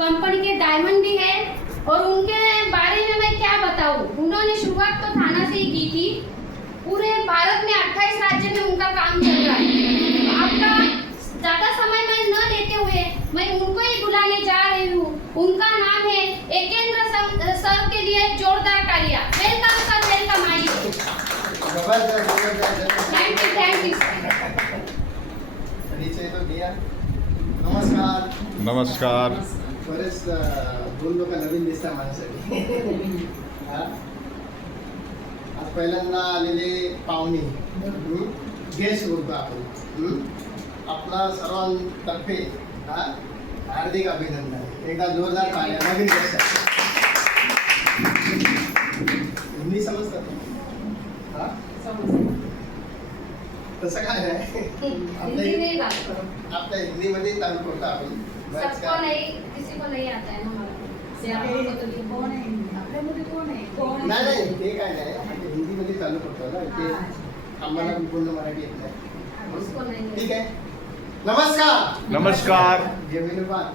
Company के diamond भी है। और उनके बारे में मैं क्या बताऊं, उन्होंने शुरुआत तो थाना से ही की थी। पूरे भारत में 28 राज्य में उनका काम चल रहा है। आपका ज़्यादा समय मैं न लेते हुए मैं उनको ही बुलाने जा रही हूँ। उनका नाम है एकेंद्र सर के लिए जोरदार तालियां। वेलकम सर, वेलकम आइए। थैंक यू परिचय तो दिया। नमस्कार. नमस्कार. बरेच 2 लोक नवीन दिसतात माझ्यासाठी. आज पहिल्यांदा आलेले पाहुणे, गेस्ट बोलतो आपण. आपला सर्वांतर्फे हार्दिक अभिनंदन. एकदा जोरदार ताल्या. नवीन गेस्ट हिंदी समजतात? तसं काय आहे, हिंदी में बात करो. आपल्या हिंदीमध्ये चालू करतो आपण. सबको नहीं, किसी को नहीं आता है ना मराठी से. आपको तो कौन है आपल्यामध्ये कोण आहे? नाही नाही, ते काय नाही, आपण हिंदीमध्ये चालू करतो ना. ते आम्हाला पूर्ण मराठी येत नाही. उसको नहीं. ठीक है. नमस्कार. नमस्कार. ये मेरे बात,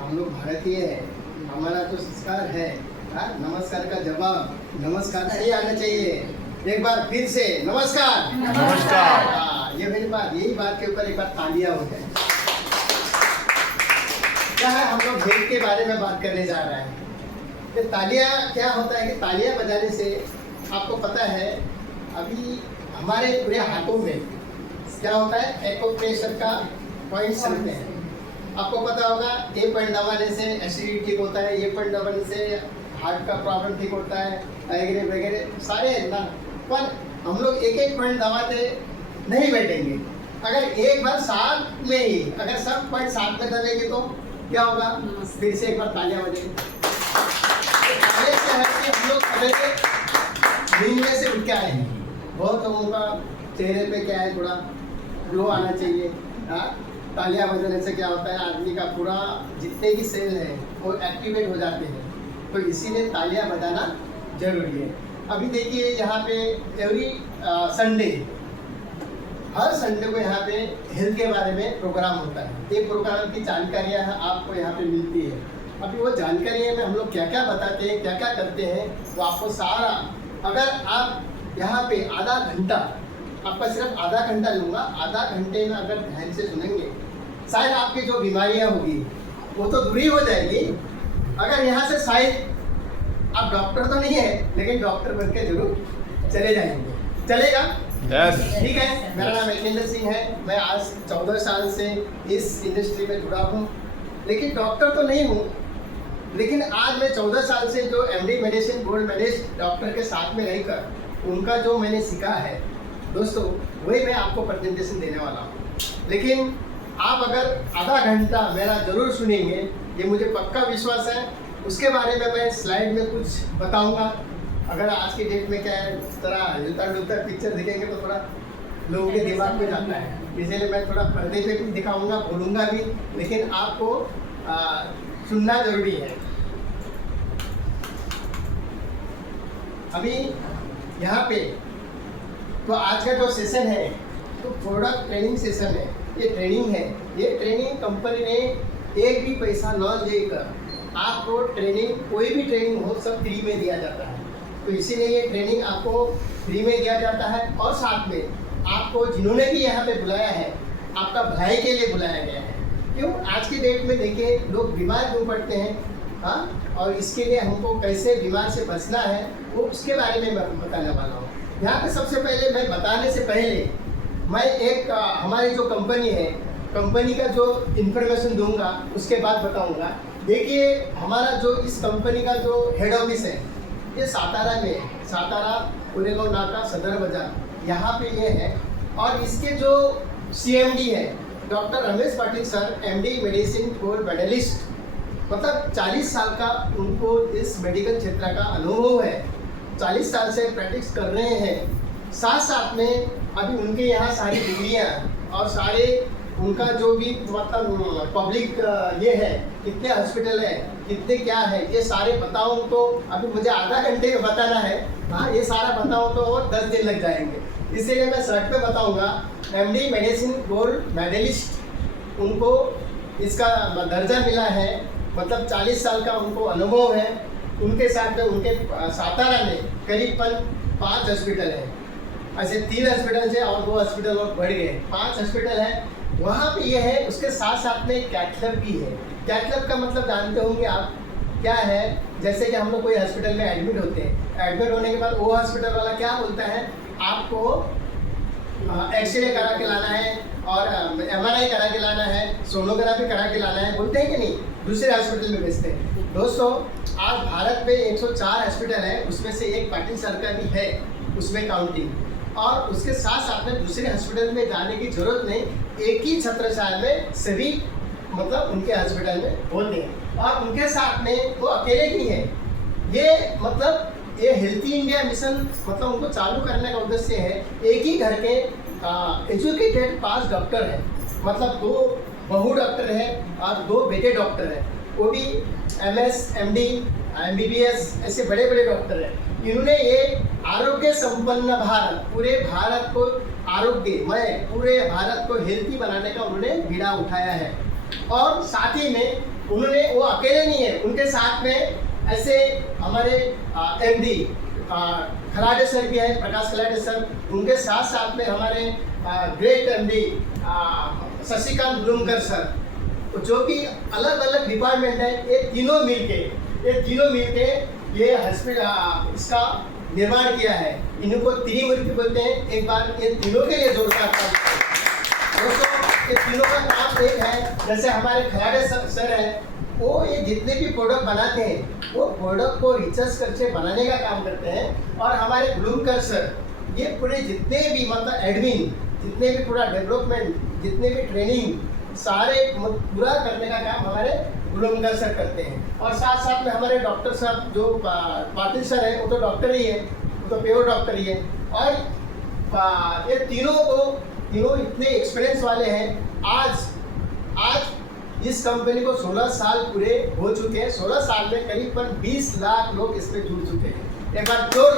हम लोग भारतीय है, हमारा जो संस्कार है, नमस्कार का जवाब नमस्कार से ही आना चाहिए. एक बार फिर से नमस्कार. नमस्कार. ये मेरी बात, यही बात के ऊपर एक बार तालियां हो जाए. क्या है, हम लोग भेद के बारे में बात करने जा रहे हैं. तो तालियां क्या होता है कि तालियां बजाने से आपको पता है अभी हमारे पूरे हाथों में क्या होता है, एक्यूप्रेशर का पॉइंट्स रहते हैं. आपको पता होगा ये पॉइंट दबाने से एसिडिटी ठीक होता है, ये पॉइंट दबाने से हार्ट का प्रॉब्लम ठीक होता है, वगैरह वगैरह सारे हैं ना. पर हम लोग एक एक पॉइंट दबाते नहीं बैठेंगे. अगर एक बार साथ में ही अगर सब पॉइंट साथ में दबेंगे तो क्या होगा. फिर से एक बार तालियां बजेंगी. तालियां क्या है कि हम लोग सवेरे नींद में से उठ के आए हैं, बहुत लोगों का चेहरे पे क्या है, थोड़ा ग्लो आना चाहिए. तालियां बजाने से क्या होता है, आदमी का पूरा जितने भी सेल हैं वो एक्टिवेट हो जाते हैं. तो इसीलिए तालियां बजाना जरूरी है. अभी देखिए यहाँ पे एवरी संडे, हर संडे को यहाँ पे हेल्थ के बारे में प्रोग्राम होता है. ये प्रोग्राम की जानकारियाँ आपको यहाँ पे मिलती है. अभी वो जानकारियाँ में हम लोग क्या क्या बताते हैं, क्या क्या करते हैं, वो आपको सारा, अगर आप यहाँ पे आधा घंटा, आपका सिर्फ आधा घंटा लूँगा, आधा घंटे में अगर ध्यान से सुनेंगे, शायद आपकी जो बीमारियाँ होगी वो तो दूरी हो जाएगी. अगर यहाँ से शायद आप डॉक्टर तो नहीं है, लेकिन डॉक्टर बन के जरूर चले जाएंगे. चलेगा? यस. ठीक है. मेरा नाम एकेंद्र सिंह है. मैं आज 14 साल से इस इंडस्ट्री में जुड़ा हूँ, लेकिन डॉक्टर तो नहीं हूँ. लेकिन आज मैं 14 साल से जो MD medicine gold medalist doctor के साथ में रहकर उनका जो मैंने सीखा है दोस्तों, वही मैं आपको प्रेजेंटेशन देने वाला हूँ. लेकिन आप अगर आधा घंटा मेरा जरूर सुनेंगे, ये मुझे पक्का विश्वास है. उसके बारे में मैं स्लाइड में कुछ बताऊंगा. अगर आज की डेट में क्या है, इस तरह हिलता डुलता पिक्चर दिखेंगे तो थोड़ा लोगों के दिमाग में जाता है. इसलिए मैं थोड़ा पर्दे पे भी दिखाऊंगा, बोलूँगा भी, लेकिन आपको सुनना जरूरी है. अभी यहाँ पे तो आज का जो सेशन है तो प्रोडक्ट ट्रेनिंग सेशन है. ये ट्रेनिंग है. ये ट्रेनिंग कंपनी ने एक भी पैसा न लेकर आपको ट्रेनिंग, कोई भी ट्रेनिंग हो, सब फ्री में दिया जाता है. तो इसीलिए ये ट्रेनिंग आपको फ्री में दिया जाता है. और साथ में आपको जिन्होंने भी यहाँ पे बुलाया है, आपका भलाई के लिए बुलाया गया है. क्यों, आज की डेट में देखिए लोग बीमार क्यों पड़ते हैं, और इसके लिए हमको कैसे बीमार से बचना है वो उसके बारे में मैं बताने वाला हूँ. यहाँ पे सबसे पहले मैं बताने से पहले मैं एक हमारी जो कंपनी है, कंपनी का जो इन्फॉर्मेशन दूंगा उसके बाद बताऊंगा. देखिए हमारा जो इस कंपनी का जो हेड ऑफिस है ये सातारा में है. सातारा कोरेगांव नाका सदर बाजार, यहाँ पे ये है. और इसके जो CMD है doctor Ramesh Patil sir, MD medicine gold medallist, मतलब 40 साल का उनको इस मेडिकल क्षेत्र का अनुभव है. 40 साल से प्रैक्टिस कर रहे हैं. साथ साथ में अभी उनके यहाँ सारी डिग्रियाँ और सारे उनका जो भी मतलब पब्लिक ये है, कितने हॉस्पिटल है, कितने क्या है, ये सारे बताऊँ तो अभी मुझे आधा घंटे में बताना है. हाँ, ये सारा बताऊँ तो और 10 दिन लग जाएंगे. इसीलिए मैं शर्ट पे बताऊँगा. MD मेडिसिन गोल्ड मेडलिस्ट, उनको इसका दर्जा मिला है मतलब 40 साल का उनको अनुभव है। उनके साथ में उनके सातारा में करीब 5 हॉस्पिटल है। ऐसे 3 हॉस्पिटल है और 2 हॉस्पिटल और बढ़ गए, 5 हॉस्पिटल है। वहाँ पे ये है, उसके साथ साथ में कैथ लैब भी है। कैथ लैब का मतलब जानते होंगे आप क्या है? जैसे कि हम लोग कोई हॉस्पिटल में एडमिट होते हैं, एडमिट होने के बाद वो हॉस्पिटल वाला क्या बोलता है, आपको एक्सरे करा के लाना है और MRI करा के लाना है, सोनोग्राफी करा के लाना है, बोलते हैं कि नहीं? दूसरे हॉस्पिटल में भेजते हैं। दोस्तों, आज भारत में 104 हॉस्पिटल है, उसमें से एक पाटिल सर का भी है उसमें काउंटिंग। और उसके साथ साथ में दूसरे हॉस्पिटल में जाने की जरूरत नहीं, एक ही छत्रछाया में सभी मतलब उनके हॉस्पिटल में होते हैं। और उनके साथ में वो अकेले ही हैं। ये मतलब ये हेल्थी इंडिया मिशन मतलब उनको चालू करने का उद्देश्य है, एक ही घर के एजुकेटेड 5 डॉक्टर हैं, मतलब 2 बहू डॉक्टर है और 2 बेटे डॉक्टर हैं, वो भी MS, MD, MBBS ऐसे बड़े बड़े डॉक्टर हैं। इन्होंने ये आरोग्य संपन्न भारत, पूरे भारत को आरोग्यमय, पूरे भारत को हेल्थी बनाने का उन्होंने बीड़ा उठाया है। और साथ ही में उन्होंने, वो अकेले नहीं है, उनके साथ में ऐसे हमारे MD खराडे सर भी है, प्रकाश खराडे सर। उनके साथ साथ में हमारे ग्रेट MD शशिकांत ब्लूमकर सर, जो कि अलग अलग डिपार्टमेंट है, ये तीनों मिलके ये हॉस्पिटल इसका निर्माण किया है। इनको त्रिमूर्ति बोलते हैं। एक बार ये तीनों के लिए जोरदार ताली। दोस्तों, ये तीनों का काम एक है। जैसे हमारे खराडे सर है, वो ये जितने भी प्रोडक्ट बनाते हैं वो प्रोडक्ट को रिसर्च करके बनाने का काम करते हैं। और हमारे ब्लूमकर सर, ये पूरे जितने भी मतलब एडमिन, जितने भी पूरा डेवलपमेंट, जितने भी ट्रेनिंग सारे पूरा करने का काम हमारे ब्लूमकर सर करते हैं। और साथ साथ में हमारे डॉक्टर साहब जो पाटिल सर है, वो तो डॉक्टर ही है, वो तो प्योर डॉक्टर ही है। और ये तीनों इतने एक्सपीरियंस वाले हैं। आज इस कंपनी को 16 साल पूरे हो चुके हैं। 16 साल में करीब 20 लाख लोग इसमें जुड़ चुके हैं। एक बार जोर।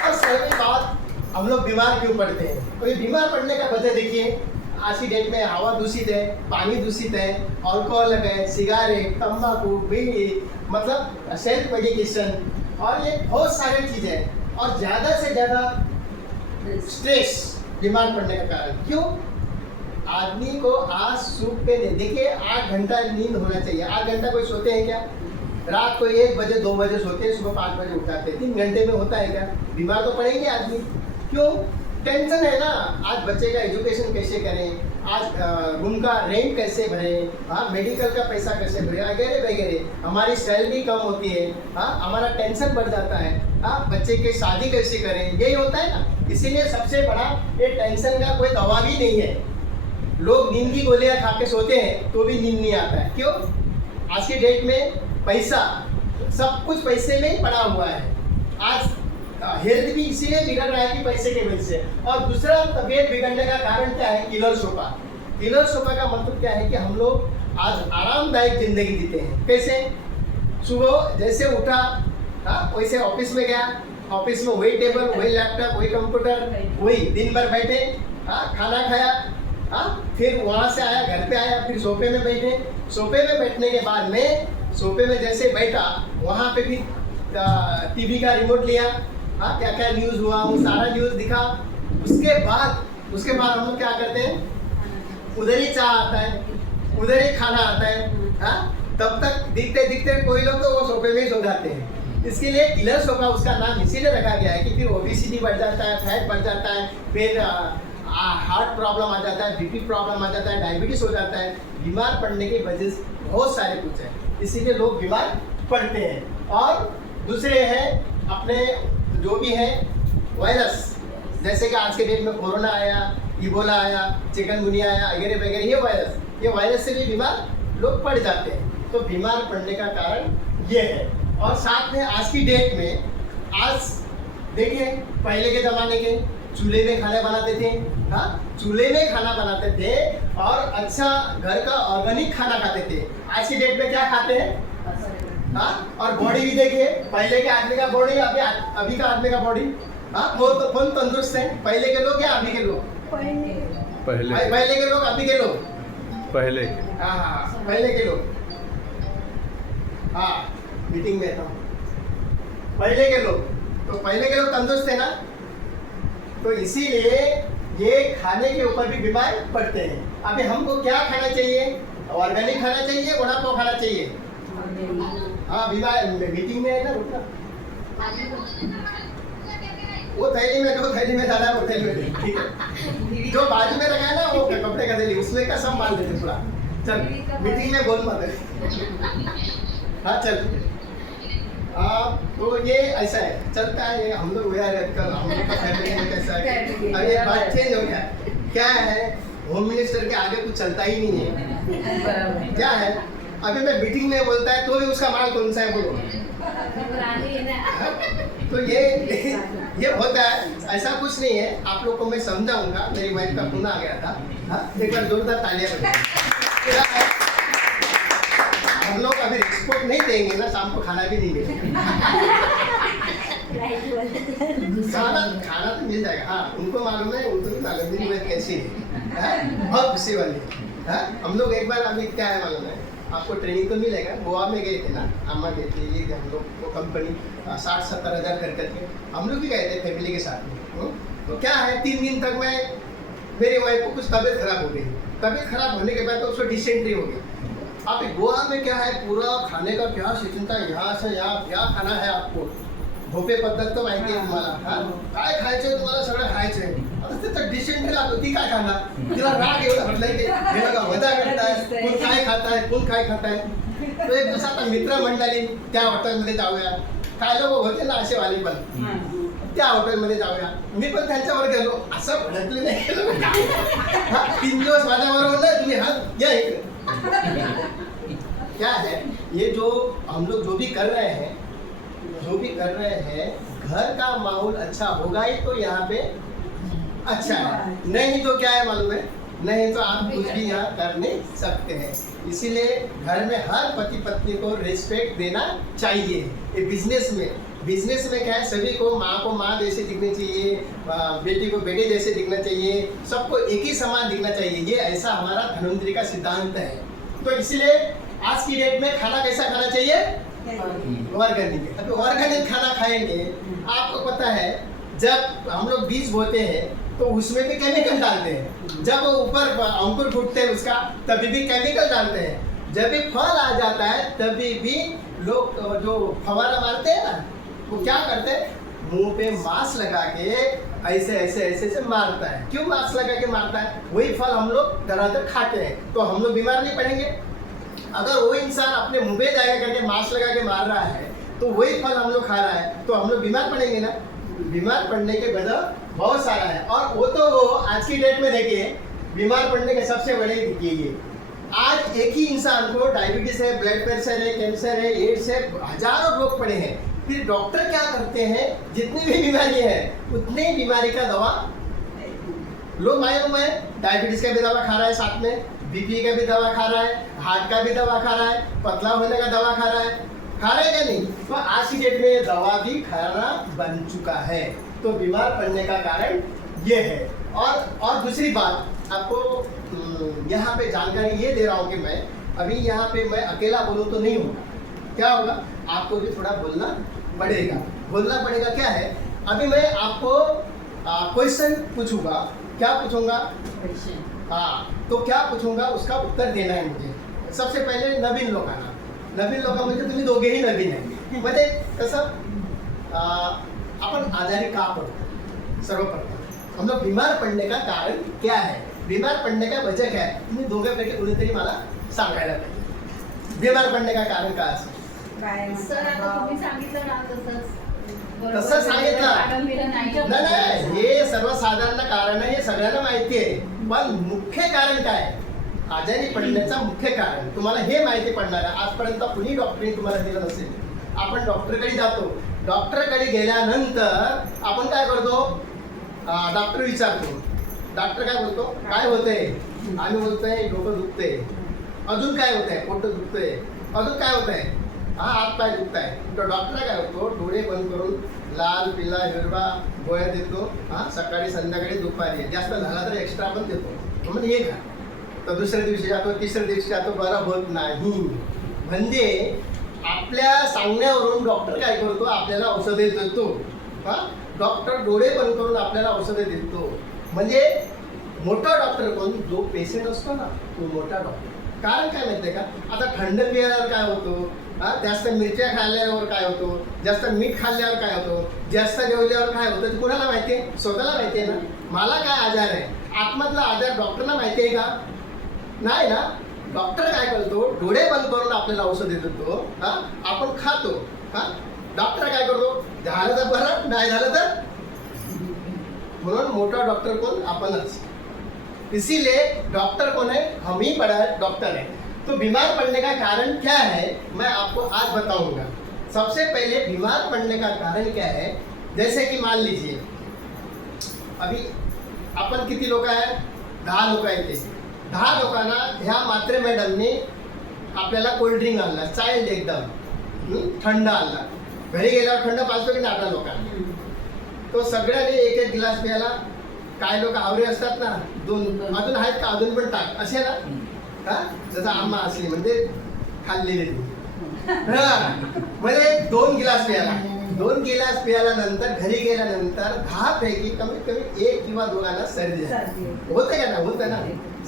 और सही बात, हम लोग बीमार क्यों पड़ते हैं? तो ये बीमार पड़ने का वजह देखिए, आज की डेट में हवा दूषित है, पानी दूषित है, अल्कोहल है, सिगारेट, तंबाकू, बीड़ी, मतलब सेल्फ मेडिकेशन, और ये बहुत सारी चीज़ें हैं। और ज़्यादा से ज़्यादा स्ट्रेस बीमार पड़ने का कारण क्यों? आदमी को आज सूख पे नहीं, देखिए 8 घंटा नींद होना चाहिए। 8 घंटा कोई सोते हैं क्या? रात को 1 बजे 2 बजे सोते हैं, सुबह 5 बजे उठाते हैं। 3 घंटे में होता है क्या? बीमार तो पड़ेंगे आदमी। क्यों? टेंशन है ना। आज बच्चे का एजुकेशन कैसे करें, आज रूम का रेंट कैसे भरें, हाँ, मेडिकल का पैसा कैसे भरें, वगैरह वगैरह। हमारी सैलरी कम होती है, हाँ, हमारा टेंशन बढ़ जाता है, हाँ, बच्चे की शादी कैसे करें, यही होता है ना। इसीलिए सबसे बड़ा ये टेंशन का कोई दवा भी नहीं है। लोग नींद की गोलियां खा के सोते हैं तो भी नींद नहीं आता है। क्यों? आज के डेट में पैसा, सब कुछ पैसे में ही पड़ा हुआ है। आज हेल्थ भी इसीलिए बिगड़ रहा है कि पैसे की वजह से। और दूसरा तबीयत बिगड़ने का कारण क्या है? Killer sofa. किलर सोफा का मतलब क्या है कि हम लोग आज आरामदायक जिंदगी जीते हैं। कैसे? सुबह जैसे उठा, हाँ, वैसे ऑफिस में गया, ऑफिस में वही टेबल, वही लैपटॉप, वही कंप्यूटर, वही दिन भर बैठे, हाँ, खाना खाया, हाँ, फिर वहाँ से आया, घर पे आया, फिर सोफे में बैठे। सोफे में बैठने के बाद में, सोफे में जैसे बैठा, वहाँ पे भी टीवी का रिमोट लिया, हाँ, क्या क्या न्यूज़ हुआ वो सारा न्यूज़ दिखा। उसके बाद हम लोग क्या करते हैं? उधर ही चाय आता है, उधर ही खाना आता है, हाँ, तब तक दिखते दिखते कोई लोग तो वो सोफे में ही सो जाते हैं। इसके लिए किलर सोफा उसका नाम इसीलिए रखा गया है कि फिर ओबेसिटी बढ़ जाता है, फैट बढ़ जाता है, फिर हार्ट प्रॉब्लम आ जाता है, BP प्रॉब्लम आ जाता है, डायबिटीज हो जाता है। बीमार पड़ने की वजह से बहुत सारे कुछ है, इसीलिए लोग बीमार पड़ते हैं। और दूसरे हैं अपने जो भी है वायरस, जैसे कि आज के डेट में कोरोना आया, इबोला आया, चिकनगुनिया आया, वगैरह वगैरह, ये वायरस से भी बीमार लोग पड़ जाते हैं। तो बीमार पड़ने का कारण ये है। और साथ में आज की डेट में, आज देखिए पहले के ज़माने के चूल्हे में खाना बनाते थे, हाँ, चूल्हे में खाना बनाते थे और अच्छा घर का ऑर्गेनिक खाना खाते थे। आज की डेट में क्या खाते हैं? हाँ, और बॉडी भी देखिए, पहले के आदमी का बॉडी, अभी का आदमी का बॉडी, हाँ, कौन तंदुरुस्त है? पहले के लोग या अभी के लोग? पहले के लोग, अभी के लोग? पहले के। हाँ पहले के लोग, हाँ मीटिंग में था, पहले के लोग तंदुरुस्त थे ना, तो इसीलिए ये खाने के ऊपर भी बीमार पड़ते हैं। अभी हमको क्या खाना चाहिए? ऑर्गेनिक खाना चाहिए, वड़ा पाव खाना चाहिए। हाँ बीमार मीटिंग में है ना, रुकना। वो थैली में दादा, वो थैली में ठीक है। जो बाजू में रखा है ना, वो कपड़े का थैली, उसमें का सब मान लेते पूरा। चल मीटिंग में बोल मत। हाँ चल, तो ये ऐसा है, चलता है। हम लोग हम लोग का फैमिली में कैसा है, अब ये बात चेंज हो गया। क्या है, होम मिनिस्टर के आगे कुछ चलता ही नहीं है। क्या है, अभी मैं मीटिंग में बोलता है तो भी उसका माल कौन सा है बोलो। तो ये होता है, ऐसा कुछ नहीं है। आप लोग को मैं समझाऊंगा। मेरी वाइफ का फोन आ गया था, हाँ एक बार जोरदार तालियां बजाएं। हम लोग अभी एक्सपोर्ट नहीं देंगे ना, शाम को खाना भी नहीं देंगे। खाना तो मिल जाएगा। हाँ उनको मालूम है, उनको भी मालूम है मैं कैसी है, बहुत खुशी वाली है। हम लोग एक बार अभी क्या है मालूम है आपको, ट्रेनिंग तो मिलेगा। गोवा में गए थे ना, अम्मा गए थे, ये हम लोग को कंपनी 60-70 हज़ार कर करके हम लोग भी गए थे फैमिली के साथ में। तो क्या है, 3 दिन तक मैं, मेरी वाइफ को कुछ तबीयत खराब हो गई। तबीयत खराब होने के बाद तो उसको डिसेंट्री हो गई। आप गोवा में क्या है, पूरा खाने का क्या सिस्टम था, यहाँ से यहाँ क्या खाना है आपको, भोपे पद्धत तो माहिती आहे तुम्हाला। काय खायचंय तुम्हाला, सगळं खायचंय। आता त्याचं डिसेंट्री लागतो, ती काय खाणार, तिला राग एवढा म्हटलंय की हे बघा वजा करताय, कोण काय खाताय, कोण काय खाताय। तो एक दिवस आता मित्र मंडळी त्या हॉटेलमध्ये जाऊया, काय लोक होते ना असे वाले पण, त्या हॉटेलमध्ये जाऊया। मी पण त्यांच्यावर गेलो, असं म्हटलं नाही केलं। 3 दिवस माझ्याबरोबर नाही तुम्ही, हा या इकडे। क्या है, ये जो हम लोग जो भी कर रहे हैं, घर का माहौल अच्छा होगा ही तो यहाँ पे अच्छा है, नहीं तो क्या है मालूम है, नहीं तो आप कुछ भी यहाँ कर नहीं सकते हैं। इसीलिए घर में हर पति पत्नी को रिस्पेक्ट देना चाहिए। ये बिजनेस में क्या है, सभी को माँ को माँ जैसे दिखनी चाहिए, बेटी को बेटे जैसे दिखना चाहिए, सबको एक ही समान दिखना चाहिए। ये ऐसा हमारा धन्वंतरी का सिद्धांत है। तो इसीलिए आज की डेट में खाना कैसा खाना चाहिए, ऑर्गेनिक। अभी ऑर्गेनिक खाना खाएंगे, आपको पता है जब हम लोग बीज बोते हैं तो उसमें भी केमिकल डालते हैं। जब वो ऊपर अंकुर फूटते हैं उसका, तभी भी केमिकल डालते हैं। जब भी फल आ जाता है तभी भी लोग जो फवारा मारते हैं ना, वो क्या करते हैं, मुंह पे मास्क लगा के ऐसे मारता है। क्यों मास्क लगा के मारता है? वही फल हम लोग धराधर खाते हैं, तो हम लोग बीमार नहीं पड़ेंगे। अगर वो इंसान अपने मुंह पे जाएगा करके मास्क लगा के मार रहा है, तो वही फल हम लोग खा रहा है, तो हम लोग बीमार पड़ेंगे ना। बीमार पड़ने के वजह बहुत सारा है, और वो तो वो आज की डेट में देखिए बीमार पड़ने के सबसे बड़े ये आज एक ही इंसान को डायबिटीज है, ब्लड प्रेशर है, कैंसर है, एड्स है, हजारों रोग पड़े हैं। फिर डॉक्टर क्या करते हैं, जितनी भी बीमारी है उतनी बीमारी का दवा लोग मालूम है, डायबिटीज का भी दवा खा रहा है, साथ में बीपी का भी दवा खा रहा है, हार्ट का भी दवा खा रहा है, पतला होने का दवा खा रहा है, खा रहे क्या नहीं। तो आज की डेट में दवा भी खाना बन चुका है, तो बीमार पड़ने का कारण ये है। और दूसरी बात आपको यहाँ पे जानकारी ये दे रहा हूँ कि मैं अभी यहाँ पे मैं अकेला बोलूँ तो नहीं होगा, क्या होगा, आपको भी थोड़ा बोलना पड़ेगा। क्या है, अभी मैं आपको क्वेश्चन पूछूंगा। क्या पूछूंगा? हाँ, तो क्या पूछूंगा उसका उत्तर देना है मुझे। सबसे पहले नवीन लोकांना म्हणजे तुम्ही दोघेही नवीन आहे, म्हणजे कसं आपण आजारी का पडतो, सर्वप्रथम हम लोग बीमार पड़ने का कारण क्या है, बीमार पड़ने का वजह क्या है, तुम्ही दोघांपैकी कोणीतरी मला सांगायला पाहिजे। बीमार पड़ने का कारण काय असेल? सर आता तुम्ही सांगितलं ना तसं सांगितलं नाही, हे सर्वसाधारण कारण आहे, हे सगळ्यांना माहिती आहे। पण मुख्य कारण काय आहे, आजारी पडण्याचं मुख्य कारण तुम्हाला हे माहिती पडणार आहे। आजपर्यंत कुणी डॉक्टरने तुम्हाला दिलं नसेल। आपण डॉक्टरकडे जातो, डॉक्टरकडे गेल्यानंतर आपण काय करतो, डॉक्टर विचारतो, डॉक्टर काय बोलतो, काय होतंय, आम्ही बोलतोय डोकं दुखतंय, अजून काय होतंय, पोट दुखतंय, अजून काय होतंय, हा हात पाय दुखताय। तो डॉक्टर काय होतो, डोळे बंद करून लाल पिला हिरवा गोळ्या देतो, हा सकाळी संध्याकाळी दुपारी, जास्त झाला तर एक्स्ट्रा पण देतो, म्हणजे हे खा। तर दुसऱ्या दिवशी जातो, तिसऱ्या दिवशी जातो, बरा होत नाही. म्हणजे आपल्या सांगण्यावरून डॉक्टर काय करतो, आपल्याला औषधे देतो. हा, डॉक्टर डोळे बंद करून आपल्याला औषधे देतो. म्हणजे मोठा डॉक्टर कोण, जो पेशंट असतो ना तो मोठा डॉक्टर. कारण काय माहितीये का, आता थंड पिल्यावर काय होतो, जास्त मिरच्या खाल्ल्यावर काय होतो, जास्त मीठ खाल्ल्यावर काय होतो, जास्त जेवल्यावर काय होतं, ते कुणाला माहितीये? स्वतःला माहितीये ना. मला काय आजार आहे, आतमधला आजार डॉक्टरला माहितीये का? नाही ना. डॉक्टर काय करतो, डोळे बंद करून आपल्याला औषध देतो. आपण खातो. डॉक्टर काय करतो, झालं तर बरं, नाही झालं तर. म्हणून मोठा डॉक्टर कोण, आपणच. इसीलिए डॉक्टर कौन है, हम ही बड़ा डॉक्टर है. तो बीमार पड़ने का कारण क्या है, मैं आपको आज बताऊंगा. सबसे पहले बीमार पड़ने का कारण क्या है, जैसे कि मान लीजिए अभी अपन किती लोक आहे, 10 लोक आहेत. ते 10 लोकांना ह्या मात्रे मॅडमने आपल्याला कोल्ड्रिंक आणला, चाइल्ड एकदम थंड आणला. घरी गेल्यावर थंड पाजतो की नाही आपल्या लोकांना. तो सगळ्यांनी एक एक गिलास प्यायला. काय लोक आवरे असतात ना, 2 अजून आहेत का, अजून पण टाक असे ना. जसं आम्हा असली म्हणजे खाल्लेली ती. म्हणजे 2 गिलास प्यायला. 2 गिलास प्यायला नंतर घरी गेल्यानंतर 10 पैकी कमीत कमी 1 किंवा 2 सर्दी होते का ना, होतं ना,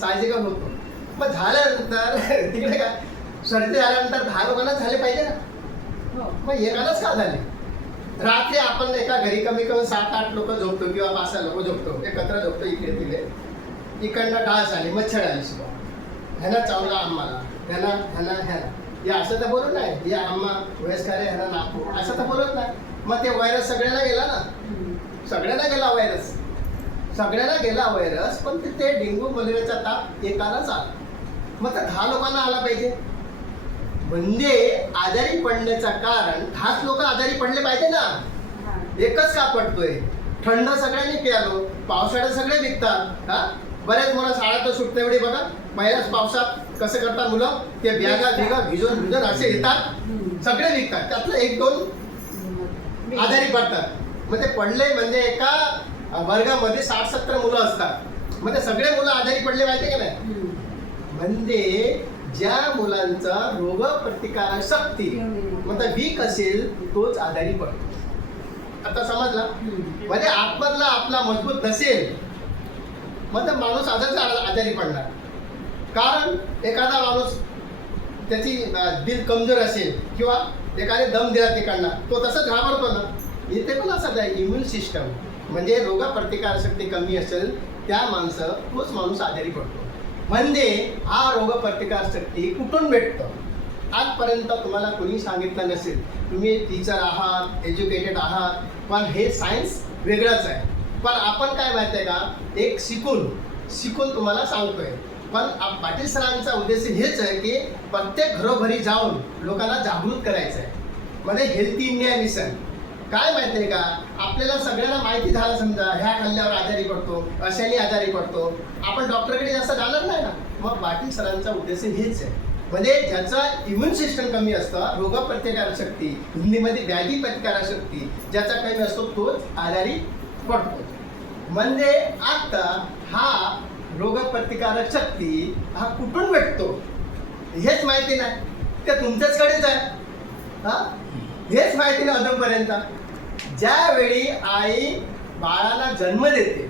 साहजिकच होतो. मग झाल्यानंतर तिकडे काय, सर्दी झाल्यानंतर 10 लोकांना झाले पाहिजे ना. मग एकालाच का झाले. रात्री आपण एका घरी कमी कमी 7-8 लोक झोपतो किंवा 5-6 लोक झोपतो, एकत्र झोपतो. इकडे तिकडे इकडनं डास आली, मच्छर आली सुद्धा. ह्याला चावला आम्हाला, ह्याला या असं तर बोलत नाही, या आम्हा वयस्कर आहे ह्याला नापू असं तर बोलत नाही. मग ते व्हायरस सगळ्यांना गेला ना, सगळ्यांना गेला व्हायरस, सगळ्यांना गेला व्हायरस. पण ते डेंग्यू मलेरियाचा ताप एकालाच आला. मग त्या 10 लोकांना आला पाहिजे. म्हणजे आजारी पडण्याचं कारण 10 लोक आजारी पडले पाहिजे ना. एकच का पडतोय, थंड सगळ्यांनी प्यालो, पावसाळ्यात सगळे विकतात. बऱ्याच मुलं शाळेत सुटते वेळी बघा, पहिल्याच पावसात कसं करतात मुलं, ते बॅगा भिजून असे येतात, सगळे विकतात. त्यातलं 1-2 आजारी पडतात. मग ते पडले म्हणजे एका वर्गामध्ये 60-70 मुलं असतात. मग ते सगळे मुलं आजारी पडले पाहिजे की नाही. म्हणजे ज्या मुलांचा रोग प्रतिकारक शक्ती म्हणजे वीक असेल तोच आजारी पडतो. आता समजला. म्हणजे आतमधला आपला मजबूत नसेल मग माणूस आजारी पडणार. कारण एखादा माणूस त्याची दिल कमजोर असेल किंवा एखाद्या दम दिला तिकडनं, तो तसंच घाबरतो ना. इथे पण असंच आहे, इम्युन सिस्टम म्हणजे रोग प्रतिकारक शक्ती कमी असेल त्या तोच माणूस आजारी पडतो. म्हणजे हा रोग प्रतिकारक शक्ती कुठून भेटतो, आजपर्यंत तुम्हाला कोणी सांगितलं नसेल. तुम्ही टीचर आहात, एज्युकेटेड आहात, पण हे सायन्स वेगळंच आहे. पण आपण काय माहिती आहे का, एक शिकून तुम्हाला सांगतोय. पण पाटील सरांचा उद्देश हेच आहे की प्रत्येक घरोघरी जाऊन लोकांना जागृत करायचं आहे. म्हणजे हेल्थी इंडिया मिशन. काय माहिती आहे का, आपल्याला सगळ्यांना माहिती झालं, समजा ह्या खाल्ल्यावर आजारी पडतो, अशाने आजारी पडतो, आपण डॉक्टरकडे जास्त जाणार नाही ना. मग पाटील सरांचा उद्देश हेच आहे. म्हणजे ज्याचा इम्युन सिस्टम कमी असतं, रोग प्रतिकारक शक्ती, हिंदीमध्ये व्याधी प्रतिकारक शक्ती ज्याचा कमी असतो तोच आजारी पडतो. म्हणजे आता हा रोग प्रतिकारक शक्ती हा कुठून भेटतो हेच माहिती नाही. ते तुमच्याचकडेच आहे. हेच माहिती नाही अजूनपर्यंत. ज्यावेळी आई बाळाला जन्म देते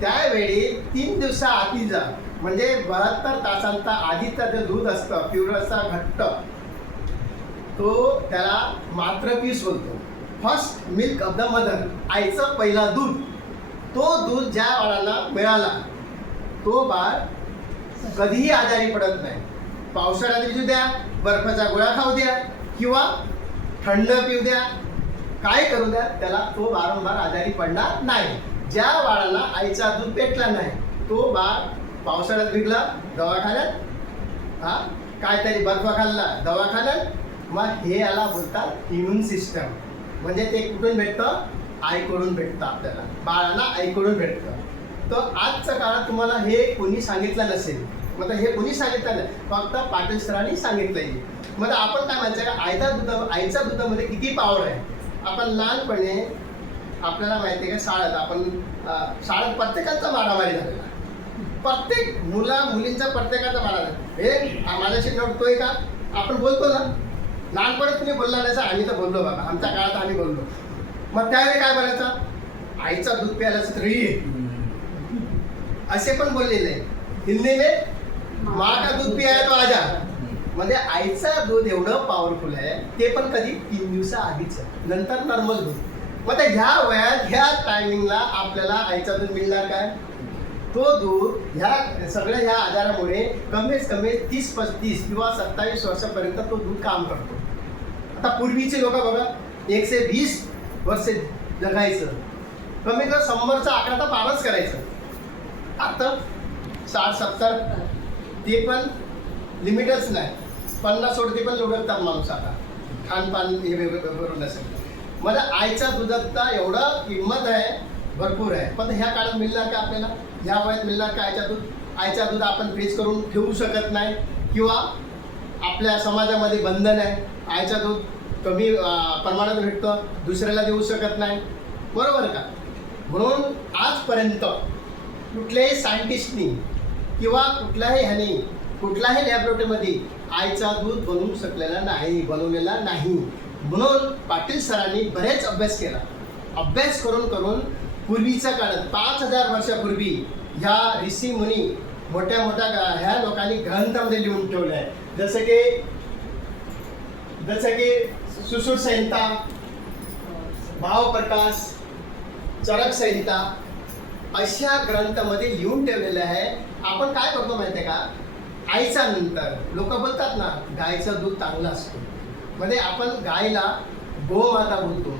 त्यावेळी 3 दिवसाआधीचा म्हणजे 72 तासांचा आधीचं जे दूध असतं प्युरसचा घट्ट, तो त्याला मातृपीस बोलतो. First milk of the mother, आईचं पहिला दूध. तो दूध ज्या बाळाला मिळाला तो बाळ कधीही आजारी पडत नाही. पावसाळ्यात पिऊ द्या, बर्फाचा गोळा खाऊ द्या किंवा थंड पिऊ द्या, काय करू द्या, त्याला तो वारंवार आजारी पडणार नाही. ज्या बाळाला आईचा दूध पेटला नाही तो बाळ पावसाळ्यात भिगला दवाखान्यात, काहीतरी बर्फ खाल्ला दवाखान्यात. मग हे याला बोलतात इम्युन सिस्टम. म्हणजे ते कुठून भेटतं, आईकडून भेटतं. आपल्याला बाळाला आईकडून भेटतं. तर आजच्या काळात तुम्हाला हे कोणी सांगितलं नसेल. मग हे कोणी सांगितलं नाही, फक्त पाटील सरांनी सांगितलंय. मग आपण काय म्हणायचं का, आईच्या दुधामध्ये किती पॉवर आहे. आपण लहानपणे आपल्याला माहिती आहे का, शाळेत प्रत्येकाचा मारामारी झालेला. प्रत्येक मुलींचा प्रत्येकाचा मला हे माझ्याशी नडतोय का आपण बोलतो ना. लहानपणी तुम्ही बोलला नाही सर, आम्ही तर बोललो बाबा, आमच्या काळात आम्ही बोललो. मग त्यावेळी काय बोलायचं, आईचा दूध प्यायला तरी असे पण बोललेले. हिंदी में माँ का दूध पिया तो आजा. म्हणजे आईचा दूध एवढं पॉवरफुल आहे, ते पण कधी 3 दिवसाआधीच, नंतर नॉर्मल दूध. मग त्या ह्या वयात ह्या टायमिंगला आपल्याला आईचा दूध मिळणार काय. तो दूध ह्या सगळ्या ह्या आजारामुळे कमीत कमी 30-35 किंवा 27 वर्षापर्यंत तो दूध काम करतो. आता पूर्वीचे लोक बघा 120 वर्षे जगायचं, कमीत कमी 100चा आकडा तर पारच करायचं. आता 60-70 ते पण लिमिटच नाही, 50 सोडते पण लोटतात माणूस आता, खानपान हे बरोबर नसेल. म्हणजे आईच्या दुधाचा एवढा किंमत आहे, भरपूर आहे. पण ह्या काळात मिळणार का आपल्याला, ह्या वयात मिळणार का आईच्या दूध. आईचा दूध आपण फ्रीज करून ठेवू शकत नाही, किंवा आपल्या समाजामध्ये बंधन आहे, आईचा दूध कमी प्रमाणात भेटतं, दुसऱ्याला देऊ शकत नाही, बरोबर का. म्हणून आजपर्यंत कुठल्याही सायंटिस्टनी किंवा कुठल्याही लॅबोरेटरीमध्ये आईचा दूध बनवलेला नाही. म्हणून पाटील सरांनी बरेच अभ्यास करून पूर्वीच्या काळात 5000 वर्षापूर्वी ह्या ऋषी मुनी मोठ्या ह्या लोकांनी ग्रंथामध्ये लिहून ठेवलं आहे. जसं की सुश्रुत संहिता, भावप्रकाश, चरक संहिता अशा ग्रंथामध्ये लिहून ठेवलेलं आहे. आपण काय करतो माहिती आहे का, आईच्या नंतर लोक बोलतात ना गायचं दूध चांगलं असतं, म्हणजे आपण गायला गोमाता बोलतो,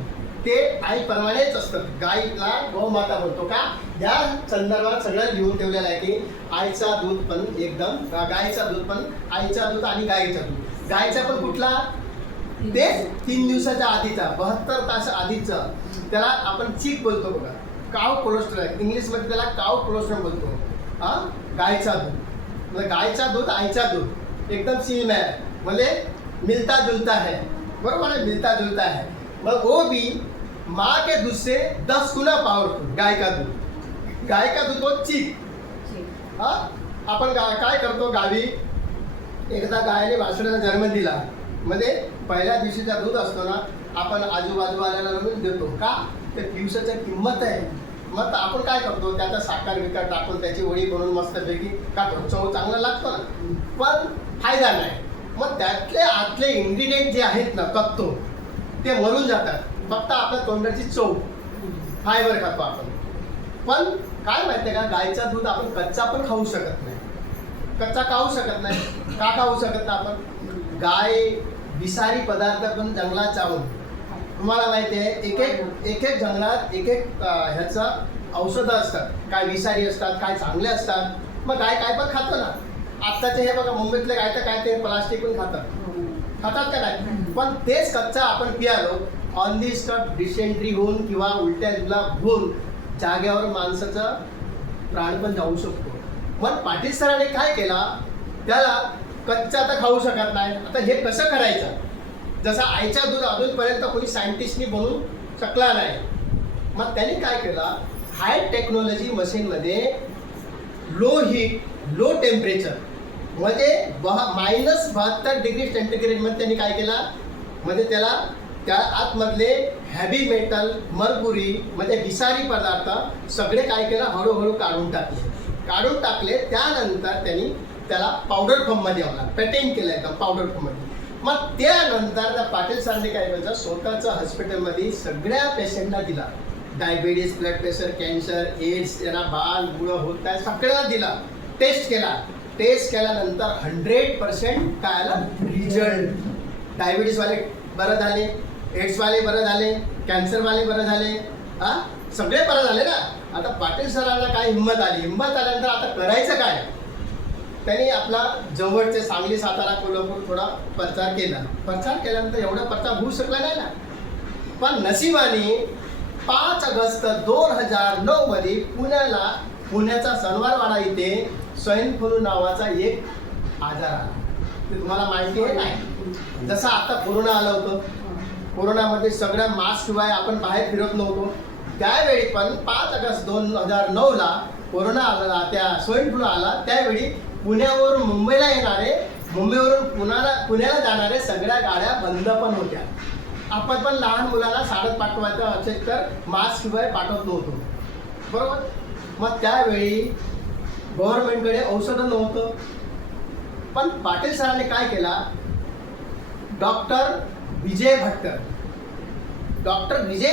ते आईप्रमाणेच असतं. गायला गोमाता बोलतो का, या संदर्भात सगळं लिहून ठेवलेलं आहे की आईचा दूध पण एकदम, गायचा दूध पण, आईचा दूध आणि गायचा दूध. गायचा पण कुठला, ते 3 दिवसाच्या आधीचा, 72 तास आधीचा, त्याला आपण चीक बोलतो बघा, काव कोलेस्ट्रॉल, इंग्लिशमध्ये त्याला काव कोलेस्ट्रॉल बोलतो. गायचा दूध म्हणजे गायचा दूध, आईचा दूध एकदम सेम आहे, म्हणजे मिलता जुलता है, बरोबर है, मिलता जुलता है. मग वो भी माँ के दूध से 10 गुना पावरफुल गाय का दूध वो चीक. आपण काय करतो, गावी एकदा गायने वासराला जन्म दिला, म्हणजे पहिल्या दिवशीचा दूध असतो ना, आपण आजूबाजूवाल्याला देतो का, ते दिवसाची किंमत आहे. मग आपण काय करतो, त्याचा साखर विकार टाकून त्याची वडी बनवून मस्तपैकी का चव चांगला लागतो ना, पण फायदा नाही. मग त्यातले आतले इन्ग्रेडियंट जे आहेत ना, तत्व ते मरून जातात, फक्त आपल्या तोंडाची चव, फायबर खातो आपण. पण काय माहिती आहे का, गायचा दूध आपण कच्चा पण खाऊ शकत नाही. कच्चा खाऊ शकत नाही का, खाऊ शकत नाही आपण, गाय विषारी पदार्थ पण जंगलात जाऊन, तुम्हाला माहिती आहे एक एक जंगलात एक ह्याचं औषधं असतात, काय विषारी असतात, काय चांगले असतात. मग गाय काय पण खातो ना, आत्ताचे हे बघा मुंबईतले गाय तर काय ते प्लास्टिक पण खातात का नाही, पण तेच कच्चा आपण पियालो, ऑन दी स्पॉट डिसेंट्री होऊन किंवा उलट्या जुलाब होऊन जागेवर माणसाचा प्राण पण जाऊ शकतो. मग पाटील सरांनी काय केला, त्याला कच्चा तर खाऊ शकत नाही, आता हे कसं करायचं. जसं आईच्या दूध अजूनपर्यंत कोणी सायंटिस्टनी बनवू शकला नाही. मग त्यांनी काय केलं, हाय टेक्नॉलॉजी मशीनमध्ये लो हीट लो टेम्परेचर म्हणजे -72 डिग्री सेंटीग्रेडमध्ये त्यांनी काय केला, म्हणजे त्याला त्या आतमधले हॅवी मेटल, मर्क्युरी म्हणजे विषारी पदार्थ सगळे काय केलं, हळूहळू काढून टाकले. त्यानंतर त्यांनी त्याला पावडर फॉर्ममध्ये आणला, पेटेंट केलं एकदम पावडर फॉर्ममध्ये. मग त्यानंतर त्या पाटील सरांनी काय केलं, स्वतःच्या हॉस्पिटलमध्ये सगळ्या पेशंटला दिला. Diabetes, blood pressure, cancer, AIDS, त्यांना बाळ मुलं होत आहे, सगळ्यांना दिला. टेस्ट केल्यानंतर 100% काय आलं रिझल्ट. डायबिटीजवाले बरं झाले, एड्सवाले बरं झाले, कॅन्सरवाले बरं झाले, सगळे बरं झाले ना. आता पाटील सरांना काय हिंमत आल्यानंतर आता करायचं काय, त्यांनी आपला जवळचे सांगली, सातारा, कोल्हापूर थोडा प्रचार केल्यानंतर एवढा प्रचार होऊ शकला नाही ना. पण नशिबाने 5 ऑगस्ट 2009 मध्ये पुण्याचा सनवारवाडा इथे स्वाईन फ्लू नावाचा एक आजार आला. ते तुम्हाला माहिती आहे नाही, जसं आता कोरोना आलं होतं, कोरोनामध्ये सगळ्या मास्क शिवाय आपण बाहेर फिरत नव्हतो. त्यावेळी पण 5 ऑगस्ट 2009ला कोरोना आला, त्या स्वाईन फ्लू आला, त्यावेळी पुण्यावरून मुंबईला येणारे, मुंबईवरून पुण्याला जाणारे सगळ्या गाड्या बंद पण होत्या. आपण पण लहान मुलांना शाळेत पाठवायचं असेल तर मास्क शिवाय पाठवत नव्हतो, बरोबर. मग त्यावेळी गव्हर्नमेंटकडे औषधं नव्हतं. पण पाटील सरांनी काय केला, डॉक्टर विजय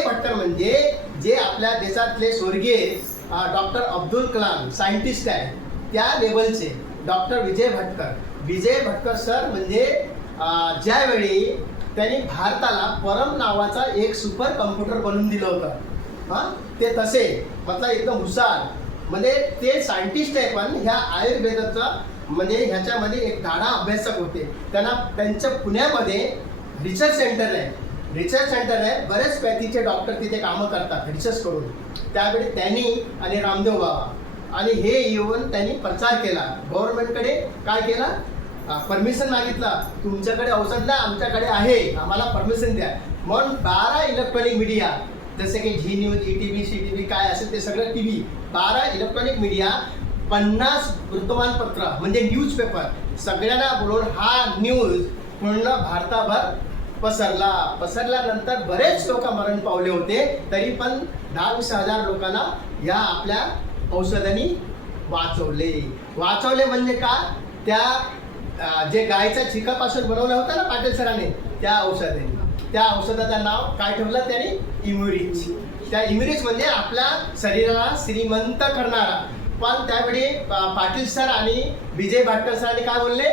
भट्टर म्हणजे जे आपल्या देशातले स्वर्गीय डॉक्टर अब्दुल कलाम सायंटिस्ट आहे त्या लेवलचे डॉक्टर विजय भटकर सर म्हणजे ज्यावेळी त्यांनी भारताला परम नावाचा एक सुपर कम्प्युटर बनवून दिलं होतं, ते तसे मतलब एकदम हुशार, म्हणजे ते सायंटिस्ट आहे. पण ह्या आयुर्वेदाचा म्हणजे ह्याच्यामध्ये एक गाढा अभ्यासक होते. त्यांच्या पुण्यामध्ये रिसर्च सेंटर आहे, बरेच पॅथीचे डॉक्टर तिथे कामं करतात रिसर्च करून. त्यावेळी त्यांनी आणि रामदेव बाबा आणि हे येऊन त्यांनी प्रचार केला, गव्हर्नमेंटकडे काय केला, परमिशन मागितला, तुमच्याकडे औषध ना आमच्याकडे आहे, आम्हाला परमिशन द्या. म्हणून 12 इलेक्ट्रॉनिक मीडिया जसे की झी न्यूज, ETV, CTV काय असेल ते सगळं TV, 12 इलेक्ट्रॉनिक मीडिया, 50 वृत्तमानपत्र म्हणजे न्यूजपेपर सगळ्यांना बोलवून हा न्यूज पूर्ण भारताभर पसरल्यानंतर बरेच लोक मरण पावले होते. तरी पण 10-20 हजार लोकांना या आपल्या औषधांनी वाचवले. म्हणजे का, त्या जे गायच्या चिकापासून बनवलं होतं ना पाटील सरांनी, त्या औषधाचं नाव काय ठेवलं त्यांनी, इम्युरिच. त्या इम्युरिच म्हणजे आपल्या शरीराला श्रीमंत करणारा. पण त्यावेळी पाटील सर आणि विजय भटकर सरांनी काय बोलले,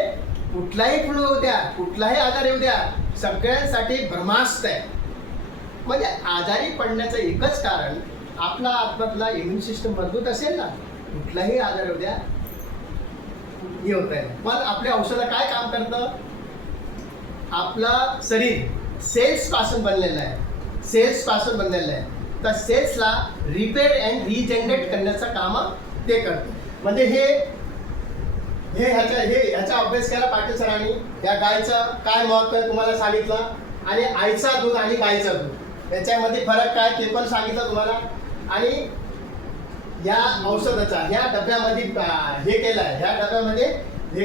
कुठलाही फ्लू येऊ द्या, कुठलाही आजार येऊ द्या, सगळ्यांसाठी ब्रह्मास्त्र आहे. म्हणजे आजारी पडण्याचं एकच कारण, आपला आतमधला इम्युन सिस्टम मजबूत असेल ना, कुठलाही आजार येऊ द्या हे होत आहे. पण आपले औषधं काय काम करतं, आपलं शरीर सेल्स पासून बनलेलं आहे. तर सेल्सला रिपेअर अँड रिजनरेट करण्याचं काम ते करतं. म्हणजे ह्याचा अभ्यास केला पाटील सरांनी. या गायचं काय महत्व आहे तुम्हाला सांगितलं, आणि आईचा दूध आणि गायचं दूध याच्यामध्ये फरक काय ते पण सांगितलं तुम्हाला. आणि या औषधाचा ह्या डब्यामध्ये हे